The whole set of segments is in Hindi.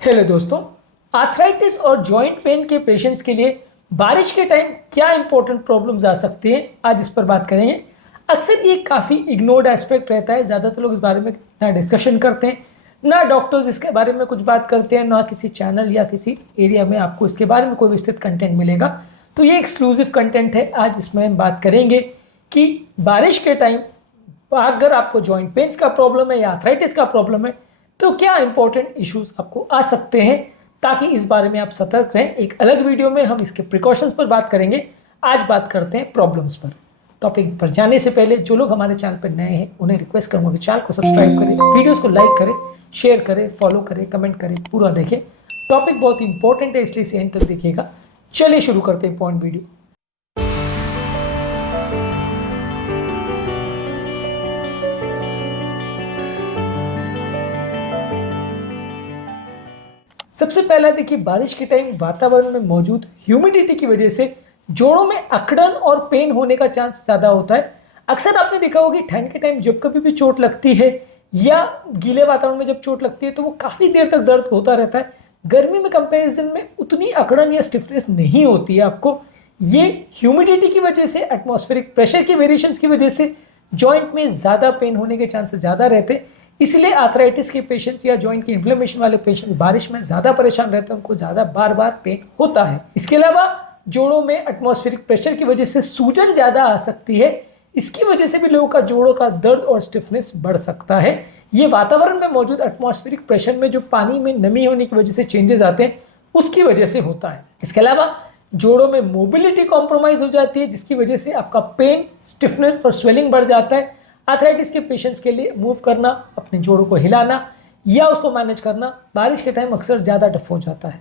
हेलो दोस्तों, आर्थराइटिस और जॉइंट पेन के पेशेंट्स के लिए बारिश के टाइम क्या इंपॉर्टेंट प्रॉब्लम्स आ सकती हैं, आज इस पर बात करेंगे। अक्सर ये काफ़ी इग्नोर्ड एस्पेक्ट रहता है। ज़्यादातर लोग इस बारे में ना डिस्कशन करते हैं, ना डॉक्टर्स इसके बारे में कुछ बात करते हैं, ना किसी चैनल या किसी एरिया में आपको इसके बारे में कोई विस्तृत कंटेंट मिलेगा। तो ये एक्सक्लूसिव कंटेंट है। आज इसमें हम बात करेंगे कि बारिश के टाइम अगर आपको जॉइंट पेन्स का प्रॉब्लम है या आर्थराइटिस का प्रॉब्लम है तो क्या इंपॉर्टेंट इश्यूज आपको आ सकते हैं, ताकि इस बारे में आप सतर्क रहें। एक अलग वीडियो में हम इसके प्रिकॉशंस पर बात करेंगे। आज बात करते हैं प्रॉब्लम्स पर। टॉपिक पर जाने से पहले जो लोग हमारे चैनल पर नए हैं उन्हें रिक्वेस्ट करूंगा कि चैनल को सब्सक्राइब करें, वीडियोस को लाइक करें, शेयर करें, फॉलो करें, कमेंट करें, पूरा देखें। टॉपिक बहुत इंपॉर्टेंट है, इसलिए इसे एंड तक देखिएगा। चलिए शुरू करते हैं पॉइंट वीडियो। सबसे पहला देखिए, बारिश के टाइम वातावरण में मौजूद ह्यूमिडिटी की वजह से जोड़ों में अकड़न और पेन होने का चांस ज़्यादा होता है। अक्सर आपने देखा होगा कि ठंड के टाइम जब कभी भी चोट लगती है या गीले वातावरण में जब चोट लगती है तो वो काफ़ी देर तक दर्द होता रहता है। गर्मी में कंपैरिजन में उतनी अकड़न या स्टिफनेस नहीं होती है आपको। ये ह्यूमिडिटी की वजह से, एटमॉस्फेरिक प्रेशर की वेरिएशंस की वजह से जॉइंट में ज़्यादा पेन होने के चांसेस ज़्यादा रहते हैं। इसलिए आर्थराइटिस के पेशेंट्स या जॉइंट की इन्फ्लेमेशन वाले पेशेंट बारिश में ज़्यादा परेशान रहते हैं, उनको ज़्यादा बार बार पेन होता है। इसके अलावा जोड़ों में एटमॉस्फेरिक प्रेशर की वजह से सूजन ज़्यादा आ सकती है। इसकी वजह से भी लोगों का जोड़ों का दर्द और स्टिफनेस बढ़ सकता है। ये वातावरण में मौजूद एटमॉस्फेरिक प्रेशर में जो पानी में नमी होने की वजह से चेंजेस आते हैं उसकी वजह से होता है। इसके अलावा जोड़ों में मोबिलिटी कॉम्प्रोमाइज हो जाती है, जिसकी वजह से आपका पेन, स्टिफनेस और स्वेलिंग बढ़ जाता है। आर्थराइटिस के पेशेंट्स के लिए मूव करना, अपने जोड़ों को हिलाना या उसको मैनेज करना बारिश के टाइम अक्सर ज़्यादा टफ हो जाता है।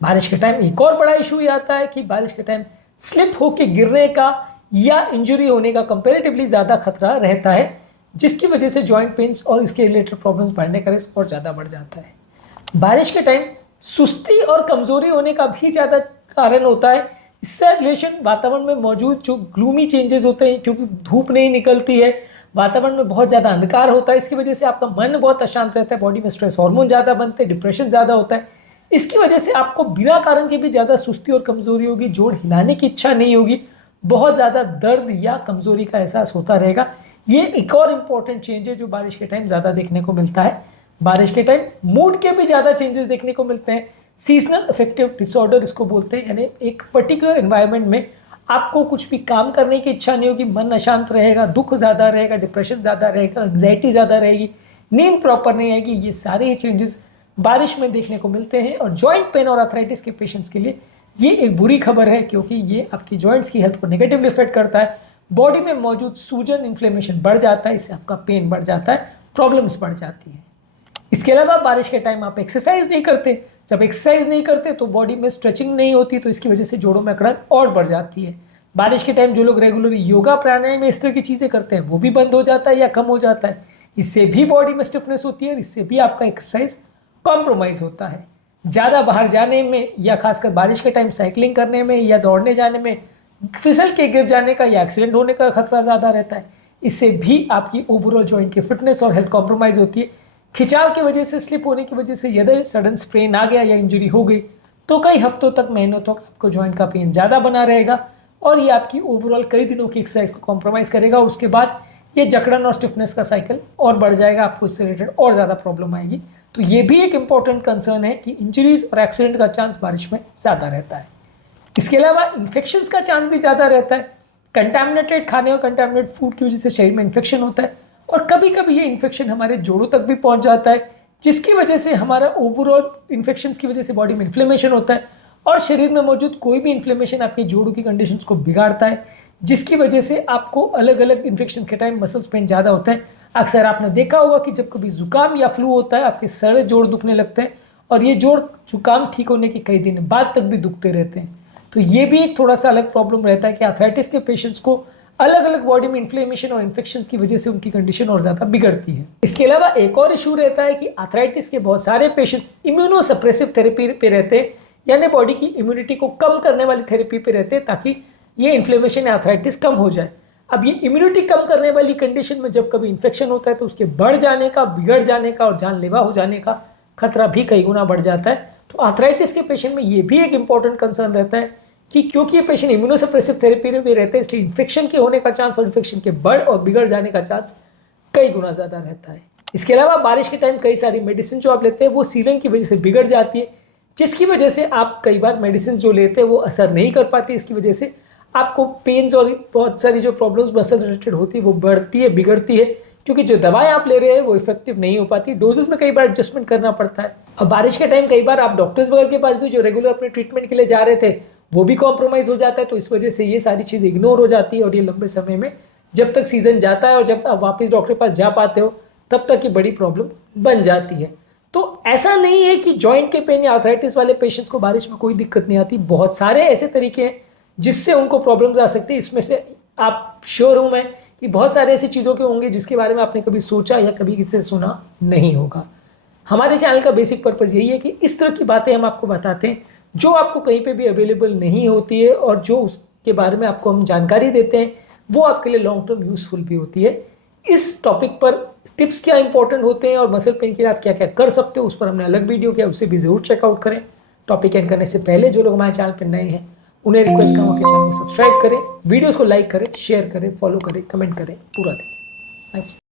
बारिश के टाइम एक और बड़ा इशू ये आता है कि बारिश के टाइम स्लिप होके गिरने का या इंजरी होने का कंपैरेटिवली ज़्यादा खतरा रहता है, जिसकी वजह से जॉइंट पेन्स और इसके रिलेटेड प्रॉब्लम्स बढ़ने का रिस्क और ज़्यादा बढ़ जाता है। बारिश के टाइम सुस्ती और कमज़ोरी होने का भी ज़्यादा कारण होता है। इससे रिलेशन वातावरण में मौजूद जो ग्लूमी चेंजेस होते हैं, क्योंकि धूप नहीं निकलती है, वातावरण में बहुत ज़्यादा अंधकार होता है, इसकी वजह से आपका मन बहुत अशांत रहता है, बॉडी में स्ट्रेस हार्मोन ज़्यादा बनते हैं, डिप्रेशन ज़्यादा होता है। इसकी वजह से आपको बिना कारण के भी ज़्यादा सुस्ती और कमज़ोरी होगी, जोड़ हिलाने की इच्छा नहीं होगी, बहुत ज़्यादा दर्द या कमज़ोरी का एहसास होता रहेगा। ये एक और इम्पॉर्टेंट चेंज है जो बारिश के टाइम ज़्यादा देखने को मिलता है। बारिश के टाइम मूड के भी ज़्यादा चेंजेस देखने को मिलते हैं। सीजनल अफेक्टिव डिसऑर्डर इसको बोलते हैं, यानी एक पर्टिकुलर एनवायरनमेंट में आपको कुछ भी काम करने की इच्छा नहीं होगी, मन अशांत रहेगा, दुख ज़्यादा रहेगा, डिप्रेशन ज़्यादा रहेगा, एंग्जाइटी ज़्यादा रहेगी, नींद प्रॉपर नहीं आएगी। ये सारे ही चेंजेस बारिश में देखने को मिलते हैं। और जॉइंट पेन और आर्थराइटिस के पेशेंट्स के लिए ये एक बुरी खबर है, क्योंकि ये आपकी जॉइंट्स की हेल्थ को नेगेटिवली इफेक्ट करता है। बॉडी में मौजूद सूजन, इन्फ्लेमेशन बढ़ जाता है, इससे आपका पेन बढ़ जाता है, प्रॉब्लम्स बढ़ जाती है। इसके अलावा बारिश के टाइम आप एक्सरसाइज नहीं करते, जब एक्सरसाइज नहीं करते तो बॉडी में स्ट्रेचिंग नहीं होती, तो इसकी वजह से जोड़ों में अकड़न और बढ़ जाती है। बारिश के टाइम जो लोग रेगुलरली योगा, प्राणायाम इस तरह की चीज़ें करते हैं वो भी बंद हो जाता है या कम हो जाता है। इससे भी बॉडी में स्टिफनेस होती है, इससे भी आपका एक्सरसाइज कॉम्प्रोमाइज़ होता है। ज़्यादा बाहर जाने में या खासकर बारिश के टाइम साइकिलिंग करने में या दौड़ने जाने में फिसल के गिर जाने का या एक्सीडेंट होने का खतरा ज़्यादा रहता है। इससे भी आपकी ओवरऑल जॉइंट की फिटनेस और हेल्थ कॉम्प्रोमाइज़ होती है। खिंचाव की वजह से, स्लिप होने की वजह से यदि सडन स्प्रेन आ गया या इंजरी हो गई तो कई हफ्तों तक, महीनों तक आपको जॉइंट का पेन ज़्यादा बना रहेगा और ये आपकी ओवरऑल कई दिनों की एक्सरसाइज को कॉम्प्रोमाइज़ करेगा। उसके बाद ये जकड़न और स्टिफनेस का साइकिल और बढ़ जाएगा, आपको इससे रिलेटेड और ज़्यादा प्रॉब्लम आएगी। तो ये भी एक इंपॉर्टेंट कंसर्न है कि इंजरीज और एक्सीडेंट का चांस बारिश में ज़्यादा रहता है। इसके अलावा इन्फेक्शंस का चांस भी ज़्यादा रहता है। कंटामिनेटेड खाने और कंटामिनेटेड फूड की वजह से शरीर में इन्फेक्शन होता है और कभी कभी ये इन्फेक्शन हमारे जोड़ों तक भी पहुंच जाता है, जिसकी वजह से हमारा ओवरऑल इन्फेक्शंस की वजह से बॉडी में इन्फ्लेमेशन होता है और शरीर में मौजूद कोई भी इन्फ्लेमेशन आपके जोड़ों की कंडीशंस को बिगाड़ता है, जिसकी वजह से आपको अलग अलग इन्फेक्शन के टाइम मसल्स पेन ज़्यादा होता है। अक्सर आपने देखा होगा कि जब कभी जुकाम या फ्लू होता है आपके सारे जोड़ दुखने लगते हैं और ये जोड़ जुकाम ठीक होने के कई दिन बाद तक भी दुखते रहते हैं। तो ये भी एक थोड़ा सा अलग प्रॉब्लम रहता है कि आर्थराइटिस के पेशेंट्स को अलग अलग बॉडी में इन्फ्लेमेशन और इन्फेक्शंस की वजह से उनकी कंडीशन और ज़्यादा बिगड़ती है। इसके अलावा एक और इशू रहता है कि आर्थराइटिस के बहुत सारे पेशेंट्स इम्यूनोसप्रेसिव थेरेपी पे रहते हैं, यानी बॉडी की इम्यूनिटी को कम करने वाली थेरेपी पे रहते हैं ताकि ये इन्फ्लेमेशन या आर्थराइटिस कम हो जाए। अब ये इम्यूनिटी कम करने वाली कंडीशन में जब कभी इन्फेक्शन होता है तो उसके बढ़ जाने का, बिगड़ जाने का और जानलेवा हो जाने का खतरा भी कई गुना बढ़ जाता है। तो आर्थराइटिस के पेशेंट में ये भी एक इंपॉर्टेंट कंसर्न रहता है कि क्योंकि ये पेशेंट इम्यूनोसप्रेसिव थेरेपी में भी रहते हैं, इसलिए इन्फेक्शन के होने का चांस और इन्फेक्शन के बढ़ और बिगड़ जाने का चांस कई गुना ज़्यादा रहता है। इसके अलावा बारिश के टाइम कई सारी मेडिसिन जो आप लेते हैं वो सीलन की वजह से बिगड़ जाती है, जिसकी वजह से आप कई बार मेडिसिन जो लेते हैं वो असर नहीं कर पाती। इसकी वजह से आपको पेन्स और बहुत सारी जो प्रॉब्लम्स मसल रिलेटेड होती है वो बढ़ती है, बिगड़ती है, क्योंकि जो दवाएं आप ले रहे हैं वो इफेक्टिव नहीं हो पाती। डोजेस में कई बार एडजस्टमेंट करना पड़ता है। अब बारिश के टाइम कई बार आप डॉक्टर्स वगैरह के पास भी जो रेगुलर अपने ट्रीटमेंट के लिए जा रहे थे वो भी कॉम्प्रोमाइज़ हो जाता है। तो इस वजह से ये सारी चीज़ इग्नोर हो जाती है और ये लंबे समय में जब तक सीज़न जाता है और जब आप वापस डॉक्टर के पास जा पाते हो तब तक ये बड़ी प्रॉब्लम बन जाती है। तो ऐसा नहीं है कि जॉइंट के पेन या आर्थराइटिस वाले पेशेंट्स को बारिश में कोई दिक्कत नहीं आती। बहुत सारे ऐसे तरीके हैं जिससे उनको प्रॉब्लम्स आ सकती है। इसमें से आप श्योर हूँ मैं कि बहुत सारे ऐसी चीज़ों के होंगे जिसके बारे में आपने कभी सोचा या कभी किसी से सुना नहीं होगा। हमारे चैनल का बेसिक पर्पज़ यही है कि इस तरह की बातें हम आपको बताते हैं जो आपको कहीं पे भी अवेलेबल नहीं होती है और जो उसके बारे में आपको हम जानकारी देते हैं वो आपके लिए लॉन्ग टर्म यूजफुल भी होती है। इस टॉपिक पर टिप्स क्या इंपॉर्टेंट होते हैं और मसल पेन के लिए आप क्या क्या कर सकते हो उस पर हमने अलग वीडियो किया, उसे भी ज़रूर चेकआउट करें। टॉपिक एंड करने से पहले जो लोग हमारे चैनल पर नए हैं उन्हें रिक्वेस्ट करूँगा कि चैनल को सब्सक्राइब करें, वीडियोज़ को लाइक करें, शेयर करें, फॉलो करें, कमेंट करें, पूरा देखें। Thank you.